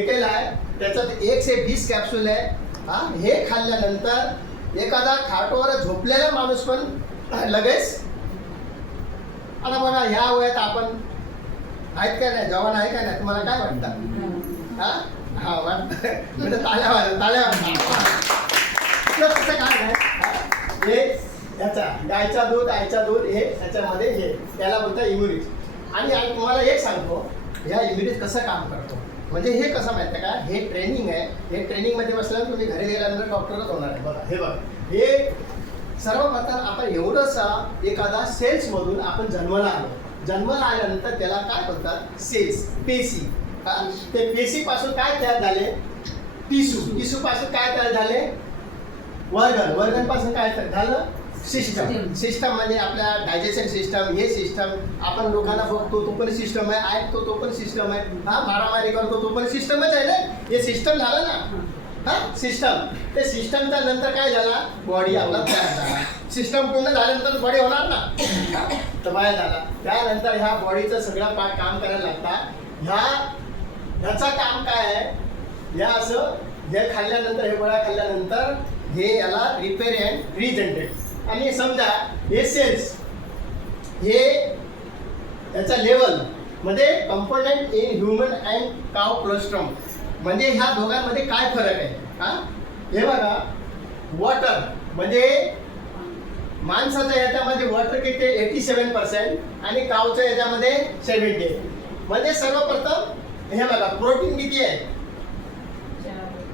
केलं आहे, त्याच्यात 120 कॅप्सूल आहे. हे खाल्ल्यानंतर एखादा खाटवर झोपलेला माणूस पण लगेच, आता बघा ह्या वयात आपण आहेत का नाही, जवान आहे का नाही, तुम्हाला काय वाटतं, म्हणजे ताल्या कसं काय नाही, हे ह्याचा गायचा दूध, आईचा दूध, हे ह्याच्यामध्ये हे त्याला बोलतात इम्युनिट. आणि तुम्हाला एक सांगतो, ह्या इम्युनिट कसं काम करतो, म्हणजे हे कसं माहिती आहे का, हे ट्रेनिंग आहे. हे ट्रेनिंगमध्ये बसल्यानंतर तुम्ही घरी गेल्यानंतर डॉक्टरच होणार आहे. बघा हे सर्वप्रथम आपण एवढंसा एखादा सेल्समधून आपण जन्माला आल्यानंतर त्याला काय बोलतात, सेल्स, पेशी. ते पेशीपासून काय तयार झाले, टिश्यूपासून काय तयार झाले, वर्गनपासून काय तयार झालं, सिस्टम म्हणजे आपल्या डायजेशन सिस्टम. हे सिस्टम आपण लोकांना बघतो तो पण सिस्टम आहे, ऐकतो तो पण सिस्टम आहे, मारामारी करतो तो पण सिस्टमच आहे ना. हे सिस्टम झालं ना, सिस्टम. ते सिस्टमच्या नंतर काय झाला, बॉडी आपला तयार झाला. सिस्टम पूर्ण झाल्यानंतर बॉडी होणार ना, तर बाहेर झाला. त्यानंतर ह्या बॉडीचं सगळं पार्ट काम करायला लागतात. ह्याचं काम काय आहे, या असं हे खाल्ल्यानंतर, हे गोळ्या खाल्ल्यानंतर हे याला रिपेअर अँड रिजनरेट. आणि समजा हे सेल्स, हे याचा लेवल म्हणजे कंपोनेंट इन ह्युमन अँड काव कोलेस्ट्रॉल. म्हणजे ह्या दोघांमध्ये काय फरक आहे, हे बघा, वॉटर म्हणजे माणसाच्या याच्यामध्ये वॉटर किती 87% आणि कावच्या याच्यामध्ये 70. म्हणजे सर्वप्रथम हे बघा, प्रोटीन किती आहे,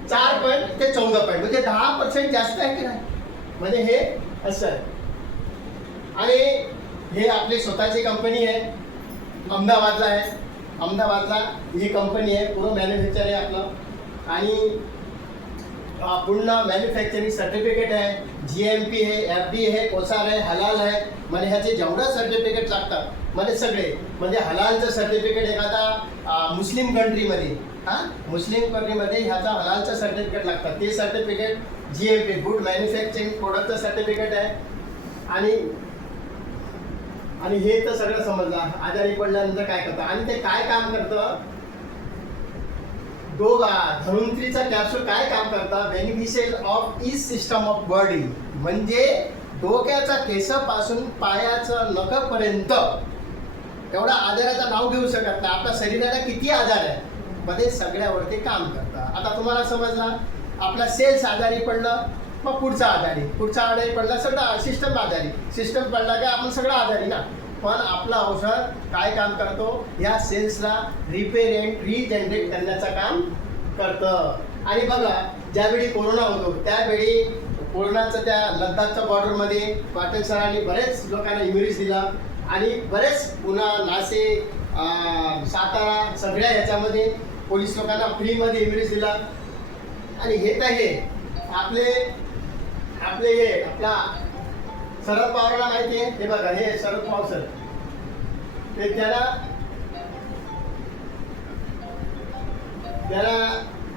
4 ते 14 म्हणजे 10% जास्त आहे की नाही. म्हणजे हे असं आहे. आणि हे आपली स्वतःची कंपनी आहे, अहमदाबादला ही कंपनी आहे, पूर्ण मॅन्युफॅक्चर आहे आपलं. आणि पूर्ण मॅन्युफॅक्चरिंग सर्टिफिकेट आहे, GMP आहे, FD आहे, कोसार आहे, हलाल आहे. म्हणजे ह्याचे जेवढं सर्टिफिकेट लागतात म्हणजे सगळे, म्हणजे हलालचं सर्टिफिकेट एखादा मुस्लिम कंट्रीमध्ये ह्याचा हलालचं सर्टिफिकेट लागतात. ते सर्टिफिकेट GMP गुड मॅन्युफॅक्चरिंग प्रोडक्टचं सर्टिफिकेट आहे. आणि आणि हे तर सगळं समजलं. आजारी पडल्यानंतर काय करतं आणि ते काय काम करतं, धन्वंतरीचा कॅप्सूल काय काम करतं, beneficial of each system of body, म्हणजे डोक्याचा केसापासून पायाचं नखपर्यंत एवढा आजाराचं नाव घेऊ शकत नाही. आपल्या शरीराला किती आजार आहे मध्ये सगळ्यावरती काम करतं. आता तुम्हाला समजला, आपला सेल्स आजारी पडलं मग पुढचा आजारी पडला, सगळं सिस्टम आजारी, सिस्टम पडला का आपण सगळं आजारी ना. पण आपलं औषध काय काम करतो, या सेल्सला रिपेअर अँड रिजनरेट करण्याचं काम करतं. आणि बघा, ज्यावेळी कोरोना होतो त्यावेळी कोरोनाचं त्या लद्दाखच्या बॉर्डरमध्ये पाटील सरांनी बरेच लोकांना इम्युनिटी दिला आणि बरेच पुन्हा नाशिक, सातारा सगळ्या ह्याच्यामध्ये पोलीस लोकांना फ्रीमध्ये इम्युनिटी दिला. आणि हे तर हे आपले हे आपला शरद पवारला माहिती आहे, हे बघा, हे शरद पवार सर, ते त्याला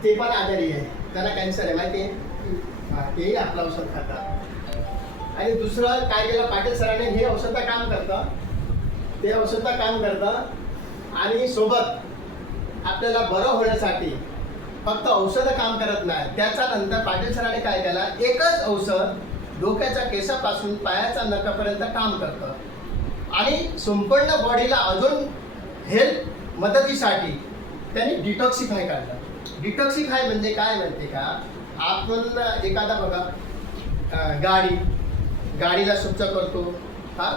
ते पण आजारी आहे, त्याला कॅन्सर आहे माहिती आहे, तेही आपलं औषध खातात. आणि दुसरं काय केलं पाटील सरांनी, हे औषध काम करतं, ते औषध काम करतं आणि सोबत आपल्याला बरं होण्यासाठी फक्त औषधं काम करत नाही. त्याच्यानंतर पाटील सरांनी काय केलं, एकच औषध डोक्याच्या केसापासून पायाच्या नखापर्यंत काम करतं आणि संपूर्ण बॉडीला अजून हेल्थ मदतीसाठी त्यांनी डिटॉक्सिफाय काढलं. डिटॉक्सिफाय म्हणजे काय म्हणते का, आपण एखादा बघा गाडीला स्वच्छ करतो,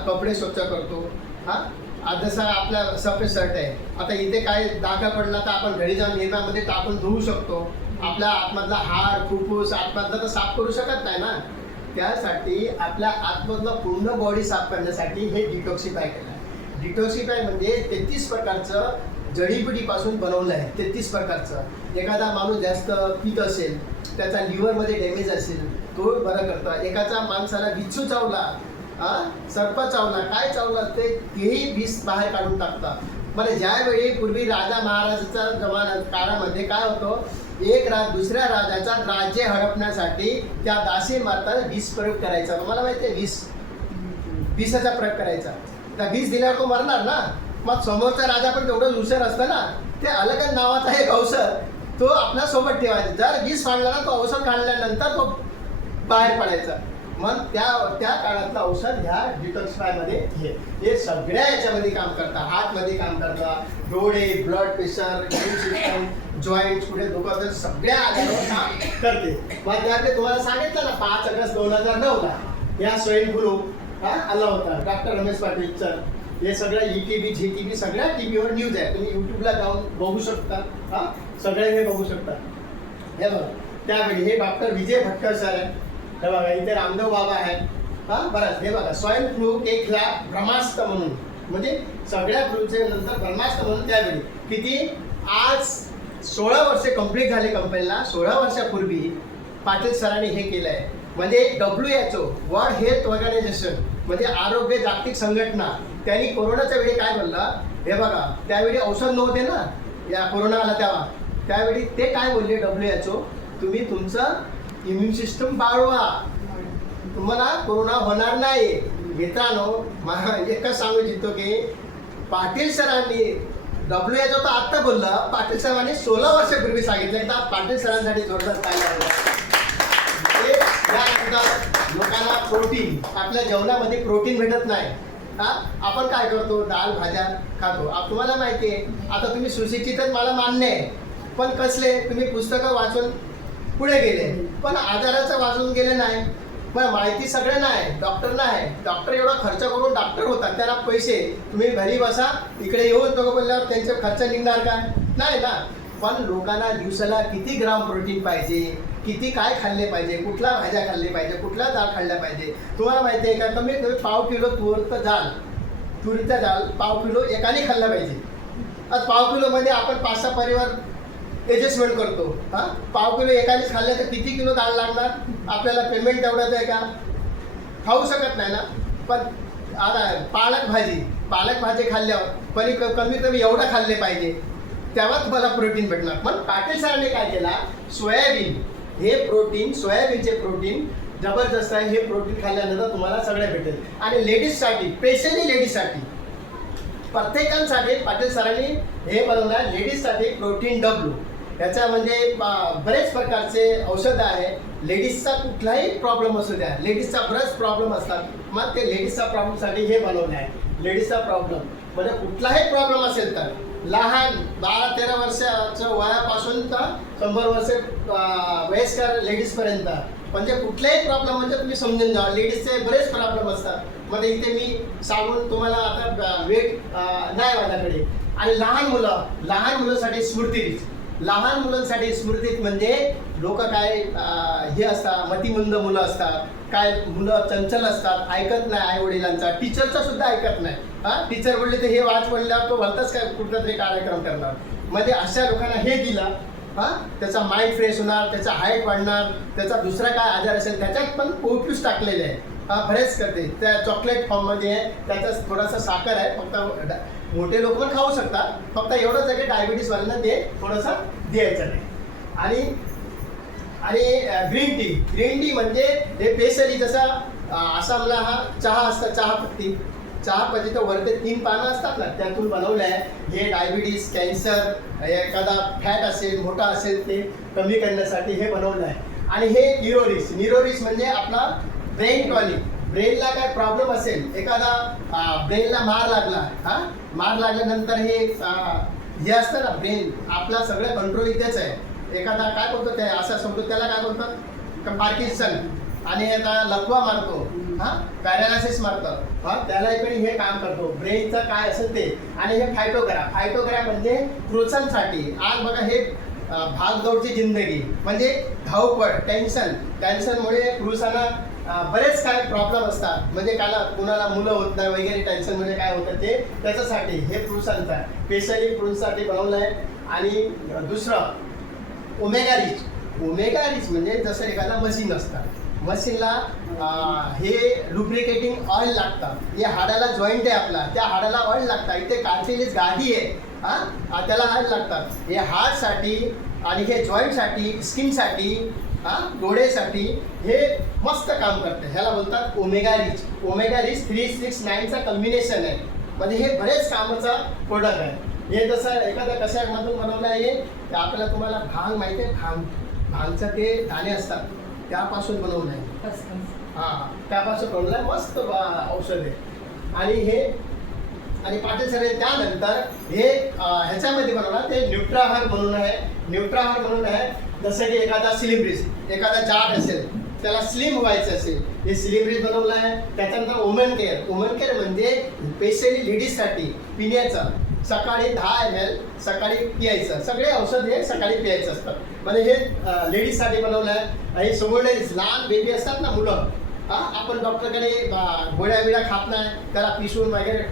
कपडे स्वच्छ करतो, जसं आपला सफेद शर्ट आहे, आता इथे काय डागा पडला तर आपण घरी जाऊन निर्मामध्ये टाकून धुवू शकतो. आपल्या आतमधला हाड फुफ्फुस आतमधला तर साफ करू शकत नाही ना, त्यासाठी आपल्या आतमधलं पूर्ण बॉडी साफ करण्यासाठी हे डिटॉक्सिफाय केलं. डिटॉक्सिफाय म्हणजे 33 प्रकारचं जडीबुटीपासून बनवलं आहे, 33 प्रकारचं. एखादा माणूस जास्त पित असेल, त्याचा लिव्हरमध्ये डॅमेज असेल, तो बरं करतं. एखाद्या माणसाला विच्छू चावला, सर्प चावला, काय चावलं तेही विष बाहेर काढून टाकतात. म्हणजे ज्यावेळी पूर्वी राजा महाराजाच्या काळामध्ये काय होतं, एक दुसऱ्या राजाचा राज्य हडपण्यासाठी त्या दासी मारताना विष प्रयोग करायचा. तुम्हाला माहिती आहे, विषाचा प्रयोग करायचा. त्या विष दिल्यावर तो मरणार ना, मग समोरचा राजा पण तेवढं हुशार असतं ना, ते अलगच नावाचा एक औषध तो आपल्या सोबत ठेवायचा. जर विष काढला ना, तो औषध काढल्यानंतर तो बाहेर पडायचा. मग त्या काळातलं औषध ह्या डिटॉक्सिफायमध्ये हे सगळ्या याच्यामध्ये काम करतात. हार्टमध्ये काम करतात, डोळे, blood pressure, immune system, joint कुठे दुखत, सगळ्या आजारावर काम करते. मग त्यातले तुम्हाला सांगितलं ना, 5 ऑगस्ट 2009ला या स्वाईन फ्लू आला होता. डॉक्टर रमेश पाटील सर, हे सगळ्या ETV, GTV सगळ्या टीव्हीवर न्यूज आहे, तुम्ही यूट्यूबला जाऊन बघू शकता. सगळे हे बघू शकता. हे बघा, त्यावेळी हे डॉक्टर विजय भटकर सर आहे, हे बघा इथे रामदेव बाबा आहेत. बरं, हे बघा स्वाईन फ्लू के खिलाफ ब्रह्मास्त्र म्हणून, म्हणजे सगळ्या फ्लूचे नंतर ब्रह्मास्त्र म्हणून त्यावेळी किती, आज 16 वर्षे कंप्लीट झाले कंपनीला. 16 वर्षापूर्वी पाटील सरांनी हे केलं आहे. म्हणजे WHO वर्ल्ड हेल्थ ऑर्गनायझेशन, म्हणजे आरोग्य जागतिक संघटना, त्यांनी कोरोनाच्या वेळी काय बोललं, हे बघा, त्यावेळी औषध नव्हते ना, या कोरोना आला त्यावेळी ते काय बोलले WHO, तुम्ही तुमचं इम्युन सिस्टम वाढवा, तुम्हाला कोरोना होणार नाही. मित्रांनो, एकच सांगू इच्छितो की पाटील सरांनी WHO तर आत्ता बोललं, पाटील सरांनी 16 वर्षापूर्वी सांगितलं. एकदा पाटील सरांसाठी जोरदार काय लोकांना प्रोटीन, आपल्या जेवणामध्ये प्रोटीन भेटत नाही. आपण काय करतो, डाळ भाज्या खातो. तुम्हाला माहिती आहे, आता तुम्ही सुशिक्षितच मला मान्य आहे, पण कसले तुम्ही पुस्तकं वाचून पुढे गेले, पण आजाराचं वाचून गेले नाही. पण माहिती सगळं नाही, डॉक्टर नाही. डॉक्टर एवढा खर्च करून डॉक्टर होतात, त्यांना पैसे, तुम्ही घरी बसा, इकडे येऊन नको बोलल्यावर त्यांचे खर्च निघणार काय, नाही ना. पण लोकांना दिवसाला किती ग्राम प्रोटीन पाहिजे, किती काय खाल्ले पाहिजे, कुठल्या भाज्या खाल्ल्या पाहिजे, कुठल्या डाळ खाल्ल्या पाहिजे, तुम्हाला माहिती आहे का. कमीत कमी 1/2 किलो तुरीचा डाळ 1/2 किलो एकाने खाल्ला पाहिजे. आज 1/2 किलोमध्ये आपण 5-6 परिवार ॲडजस्टमेंट करतो. 1/2 किलो एकानेच खाल्लं तर किती किलो डाळ लागणार आपल्याला, पेमेंट तेवढंच आहे का, खाऊ शकत नाही ना. पण आता पालक भाजी खाल्ल्यावर कमीत कमी एवढं खाल्ले पाहिजे, तेव्हा तुम्हाला प्रोटीन भेटणार. पण पाटील सरांनी काय केला, सोयाबीन हे प्रोटीन, सोयाबीनचे प्रोटीन जबरदस्त आहे. हे प्रोटीन खाल्ल्यानंतर तुम्हाला सगळं भेटेल. आणि लेडीजसाठी, स्पेशली लेडीजसाठी, प्रत्येकांसाठी पाटील सरांनी हे बनवलं आहे लेडीजसाठी प्रोटीन डब्ल्यू. याच्या म्हणजे बरेच प्रकारचे औषधं आहे. लेडीजचा कुठलाही प्रॉब्लेम असू द्या, लेडीजचा बरेच प्रॉब्लेम असतात, मग ते लेडीजचा प्रॉब्लेमसाठी हे बनवलं आहे. लेडीजचा प्रॉब्लेम म्हणजे कुठलाही प्रॉब्लेम असेल तर लहान 12-13 वर्षाच्या वयापासून तर 100 वर्षे वयस्कर लेडीजपर्यंत, म्हणजे कुठलाही प्रॉब्लेम म्हणजे तुम्ही समजून जा. लेडीजचे बरेच प्रॉब्लेम असतात. मध्ये इथे मी सांगून तुम्हाला आता वेट नाही माझ्याकडे. आणि लहान मुलांसाठी स्मृतिरीत, लहान मुलांसाठी स्मृतीत म्हणजे लोक काय हे असतात, मतिमंद मुलं असतात, काय मुलं चंचल असतात, ऐकत नाही आई वडिलांचा, टीचरचा सुद्धा ऐकत नाही. टीचर बोलले तर हे वाच पडल्यावर तो भलताच काय कुठला तरी कार्यक्रम करणार. म्हणजे अशा लोकांना हे दिलं, त्याचा माइंड फ्रेश होणार, त्याचा हाईट वाढणार, त्याचा दुसरा काय आजार असेल त्याच्यात पण पोफ्यूज टाकलेले आहे. बरेच करते त्या चॉकलेट फॉर्ममध्ये आहे, त्याचा थोडासा साखर आहे, फक्त मोठे लोक पण खाऊ शकतात. फक्त एवढंच आहे की डायबिटीसवाल्यांना ते थोडंसं द्यायचं नाही. आणि ग्रीन टी म्हणजे हे स्पेशली जसं आसामला हा चहा असतात, चहापत्ती तर वरते 3 पानं असतात ना, त्यातून बनवलं आहे. हे डायबिटीस, कॅन्सर, एखादा फॅट असेल मोठा असेल ते कमी करण्यासाठी हे बनवलं आहे. आणि हे निरोरिस म्हणजे आपला ब्रेन टॉनिक. ब्रेनला काय प्रॉब्लेम असेल, एखादा ब्रेनला मार लागल्यानंतर हे असतं ना, ब्रेन आपला सगळं कंट्रोल इथेच आहे. एखादा काय बोलतो ते असं समजतो, त्याला काय बोलतात पार्किन्सन, आणि आता लकवा मारतो, पॅरालिसिस मारतं, त्याला पण हे काम करतो ब्रेनचं काय असेल ते. आणि हे फायटोग्रा म्हणजे पुरुषांसाठी. आज बघा हे भागदौडची जिंदगी म्हणजे धावपळ, टेन्शनमुळे पुरुषांना बरेच काय प्रॉब्लेम असतात. म्हणजे कुणाला मुलं होत नाही वगैरे, टेन्शनमध्ये काय होतं ते, त्याच्यासाठी हे पुरुषांचा स्पेशली पुरुषांसाठी बनवलं आहे. आणि दुसरं ओमेगा रिच म्हणजे जसं एखादा मशीन असतं, मशीनला हे लुब्रिकेटिंग ऑइल लागतं. हे हाडाला जॉईंट आहे आपला, त्या हाडाला ऑइल लागतं. इथे कार्टिलेज गाठी आहे, त्याला ऑइल लागतात. हे हार्टसाठी आणि हे जॉईंटसाठी, स्किनसाठी, डोळेसाठी हे मस्त काम करते. ह्याला बोलतात ओमेगा रिच 369चा कॉम्बिनेशन आहे. म्हणजे हे बरेच कामाचा प्रोडक्ट आहे. हे जसं एखाद्या कशामधून बनवलं आहे, ते आपल्याला तुम्हाला भांग माहिती आहे, भांगचं ते दाणे असतात त्यापासून बनवलं आहे. त्यापासून बनवलं आहे, मस्त औषध आहे. आणि पाटील सर त्यानंतर हे ह्याच्यामध्ये बनवलं ते न्यूट्राहार म्हणून आहे. जसं की एखादा जाड असेल, त्याला स्लिम व्हायचं असेल, हे स्लिम बनवलं आहे. त्याच्यानंतर वुमन केअर म्हणजे स्पेशली लेडीजसाठी पिण्याचं, सकाळी 10 ml सकाळी पियायचं. सगळे औषध हे सकाळी पियायचं असतं. म्हणजे हे लेडीजसाठी बनवलं आहे. हे सोमोलेडीज, लहान बेबी असतात ना मुलं, आपण डॉक्टरकडे गोळ्या खात नाही, त्याला पिशवून वगैरे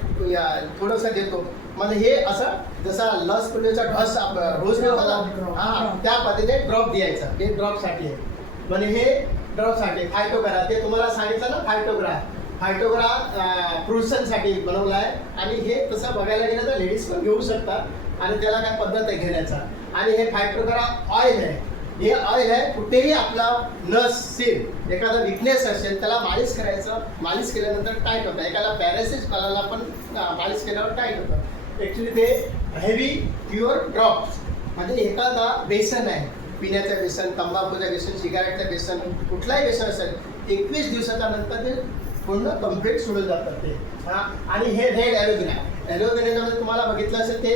थोडंसं देतो. म्हणजे हे असं जसं लस पोलिओचा ढस रोज देतो, त्या पद्धतीने ड्रॉप द्यायचा. हे ड्रॉपसाठी आहे. म्हणजे हे ड्रॉपसाठी फायटोग्रा, ते तुम्हाला सांगितलं ना, फायटोग्रा पुरुषांसाठी बनवलं आहे. आणि हे तसं बघायला गेलं तर लेडीज पण घेऊ शकतात. आणि त्याला काय पद्धत आहे घेण्याचा. आणि हे फायटोग्रा ऑइल आहे. हे ऑइल आहे, कुठेही आपला नस सेल, एखादा विकनेस असेल त्याला मालिश करायचं. मालिश केल्यानंतर टाईट होतं. एखादा पॅरासिस कलाला पण मालिश केल्यावर टाईट होतं. ॲक्च्युली ते हेवी प्युअर ड्रॉप्स. म्हणजे एखादा बेसन आहे, पिण्याचं बेसन, तंबाखूचं बेसन, सिगारेटचं बेसन, कुठलाही बेसन असेल, 21 दिवसाच्या नंतर ते पूर्ण कम्प्लीट सोडून जातात ते. आणि हे रेड ॲलोवेरामध्ये तुम्हाला बघितलं असेल, ते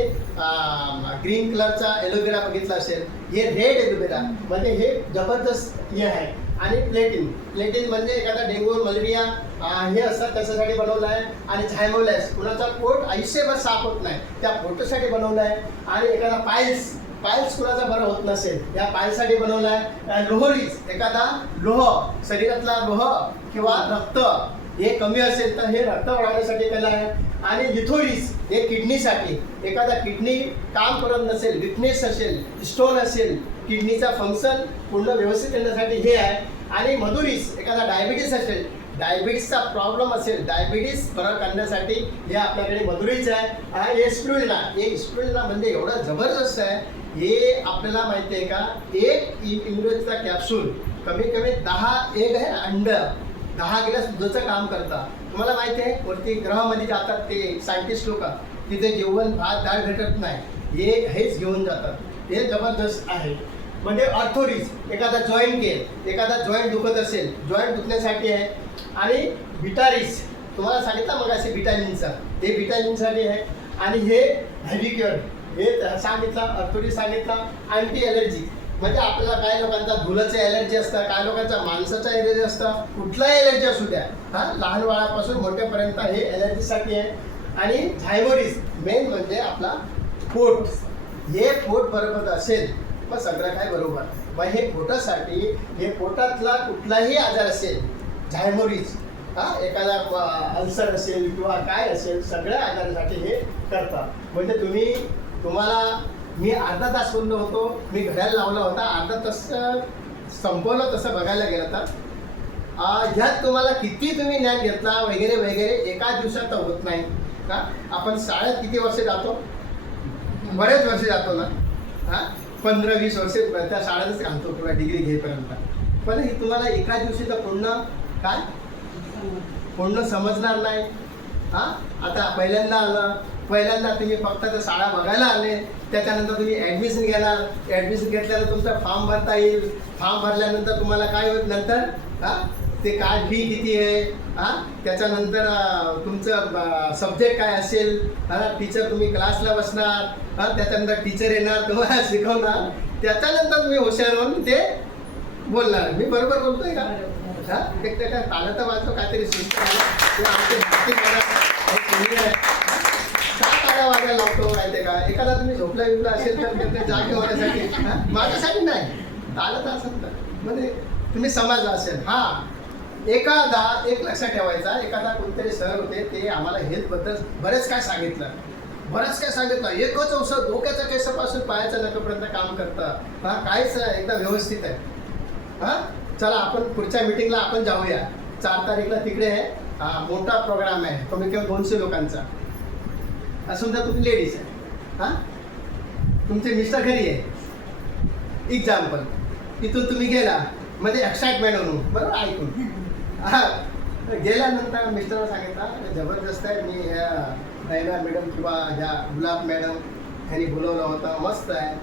ग्रीन कलरचा ॲलोवेरा बघितला असेल. हे रेड ॲलोवेरा म्हणजे हे जबरदस्त हे आहे. आणि प्लेटिन म्हणजे एखादा डेंग्यू, मलेरिया हे असतात त्याच्यासाठी बनवलं आहे. आणि झायमोलॅस, कुणाचा पोट आयुष्यभर साफ होत नाही, त्या पोटासाठी बनवलं आहे. आणि एखादा पायल्स कुणाचा बरं होत नसेल, या पायल्ससाठी बनवलं आहे. लोहरीज, एखादा लोह, शरीरातला लोह किंवा रक्त हे कमी असेल तर हे रक्त वाढवण्यासाठी केलं आहे. आणि लिथोरिस हे किडनीसाठी, एखादा किडनी काम करत नसेल, विकनेस असेल, स्टोन असेल, किडनीचा फंक्शन पूर्ण व्यवस्थित करण्यासाठी हे आहे. आणि मधुरिस, एखादा डायबिटीस असेल, डायबिटीसचा प्रॉब्लेम असेल, डायबिटीस बरं करण्यासाठी हे आपल्याकडे मधुरिच आहे. हे स्प्रुलिना म्हणजे एवढं जबरदस्त आहे. हे आपल्याला माहिती आहे का, एक इम्युनिटीचा कॅप्सूल कमी कमी 10 एक आहे अंड 10 गिलास दुधाचं काम करता. तुम्हाला माहिती आहे वरती ग्रहामध्ये जातात ते सायंटिस्ट लोक, तिथे जेवण भात डाळ भेटत नाही, हेच घेऊन जातात. हे जबरदस्त आहे. म्हणजे ऑर्थोरिस एखादा जॉईंट दुखत असेल, जॉईंट दुखण्यासाठी आहे. आणि विटारिस तुम्हाला सांगितलं मग असे विटॅमिनचा, हे विटॅमिनसाठी आहे. आणि हे हॅव्हिक्युअर हे सांगितलं, ऑर्थोरिस सांगितलं. अँटी ॲलर्जी म्हणजे आपल्याला काही लोकांचा धुलाचं ॲलर्जी असतं, काही लोकांचा माणसाचा ॲलर्जी असतं, कुठलाही ॲलर्जी असू द्या, लहान बाळापासून मोठ्यापर्यंत हे ॲलर्जीसाठी आहे. आणि झायमोरिस मेन म्हणजे आपला पोट, हे पोट बरोबर असेल मग सगळं काय बरोबर. मग हे पोटासाठी, हे पोटातला कुठलाही आजार असेल, झायमोरिस एखादा अल्सर असेल किंवा काय असेल, सगळ्या आजारासाठी हे करतात. म्हणजे तुम्हाला मी अर्धा तास बोललो होतो, मी घड्याला लावला होता, अर्धा तास संपवलं तसं बघायला गेलं तर. ह्यात तुम्हाला किती तुम्ही ज्ञान घेतला वगैरे वगैरे एका दिवसात तर होत नाही का. आपण शाळेत किती वर्ष जातो, बरेच वर्ष जातो ना, 15-20 वर्ष त्या शाळेतच घालतो किंवा डिग्री घेईपर्यंत. पण हे तुम्हाला एका दिवशी तर पूर्ण समजणार नाही. आता पहिल्यांदा तुम्ही फक्त त्या शाळा बघायला आले, त्याच्यानंतर तुम्ही ॲडमिशन घेणार, ॲडमिशन घेतल्यानंतर तुमचा फॉर्म भरता येईल. फॉर्म भरल्यानंतर तुम्हाला काय होईल नंतर ते काय फी किती आहे, त्याच्यानंतर तुमचं सब्जेक्ट काय असेल, टीचर तुम्ही क्लासला बसणार, त्याच्यानंतर टीचर येणार तुम्हाला शिकवणार, त्याच्यानंतर तुम्ही हुशार होऊन ते बोलणार. मी बरोबर बोलतोय का. एक त्या तालत वाचतो काहीतरी शिस्त ताळ्या वाजायला लावतो माहिती का. एखादा तुम्ही झोपला विपला असेल तर जागे होण्यासाठी, माझ्यासाठी नाही, तालत असेल तर म्हणजे तुम्ही समजला असेल. एक लक्षात ठेवायचा, एखादा कोणतरी सर होते, ते आम्हाला हेल्थबद्दल बरेच काय सांगितलं. एकच औषध डोक्याच्या केसापासून पायाच्या नखापर्यंत काम करतं. काहीच एकदम व्यवस्थित आहे. चला आपण पुढच्या मीटिंगला आपण जाऊया. 4 तारीखला तिकडे आहे, मोठा प्रोग्राम आहे, कमी कमी 200 लोकांचा. समजा तुम्ही लेडीज आहे, तुमचे मिस्टर घरी आहे, एक्झाम्पल, तिथून तुम्ही गेला म्हणजे एक्साइटमेंट म्हणून बरोबर ऐकून गेल्यानंतर मिस्टरला सांगितलं जबरदस्त आहे, मी ह्या नैना मॅडम किंवा ह्या गुलाब मॅडम ह्यांनी बोलवलं होतं, मस्त आहे.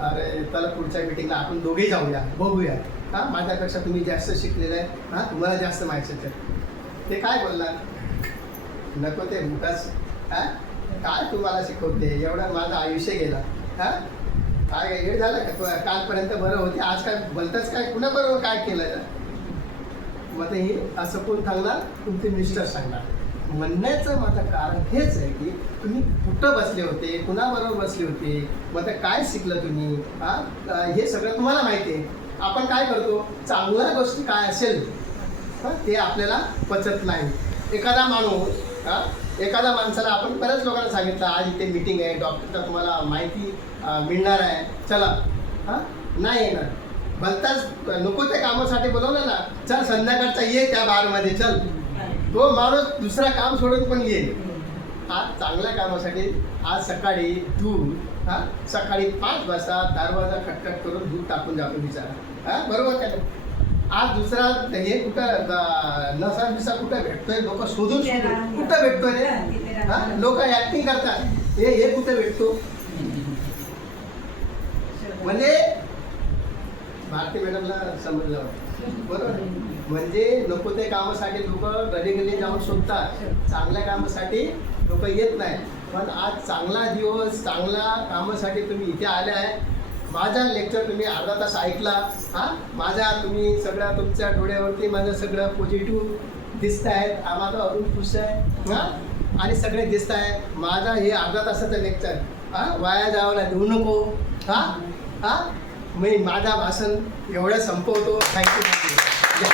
अरे चला पुढच्या मीटिंगला आपण दोघेही जाऊया, बघूया. माझ्यापेक्षा तुम्ही जास्त शिकलेलं आहे, तुम्हाला जास्त माहिती आहे. ते काय बोलणार, नको ते मुकाच, काय तुम्हाला शिकवते, एवढं माझं आयुष्य गेला. काय हे झालं का, कालपर्यंत बरं होते, आज काय बोलताच काय, कुणाबरोबर काय केलं. मग हे असं कोण सांगणार, तुमचे मिस्टर सांगणार. म्हणण्याचं माझं कारण हेच आहे की तुम्ही कुठं बसले होते, कुणाबरोबर बसले होते, मग ते काय शिकलं तुम्ही, हे सगळं तुम्हाला माहिती आहे. आपण काय करतो, चांगल्या गोष्टी काय असेल ते आपल्याला पचत नाही. एखादा माणसाला आपण बऱ्याच लोकांना सांगितलं आज इथे मीटिंग आहे, डॉक्टरचा तुम्हाला माहिती मिळणार आहे, चला, नाही येणार, भलताच नको त्या कामासाठी बोलवलं ना, चल संध्याकाळचा ये त्या बारमध्ये, चल, तो माणूस दुसरा काम सोडून पण येईल. आज चांगल्या कामासाठी आज सकाळी सकाळी 5 वाजता दरवाजा खटखट करून दूध टाकून जातो बिचारा, बरोबर काय. आज दुसरा हे कुठं नसा बिसा कुठं भेटतोय, लोक शोधून कुठं भेटतोय रे, लोक ऍक्टिंग करतात, हे कुठं भेटतो. म्हणजे भारती मॅडमला समजलं बरोबर. म्हणजे नको ते कामासाठी लोक गली जाऊन शोधतात, चांगल्या कामासाठी लोक येत नाही. पण आज चांगला दिवस, चांगल्या कामासाठी तुम्ही इथे आले आहे. माझा लेक्चर तुम्ही अर्धा तास ऐकला, तुम्ही सगळ्या तुमच्या डोळ्यावरती माझं सगळं पॉझिटिव्ह दिसत आहेत, आम्हाला अजून खुश आहे आणि सगळे दिसत आहे. माझा हे अर्धा तासाचं लेक्चर वाया जावं देऊ नको. मी माझा भाषण एवढं संपवतो. थँक्यू.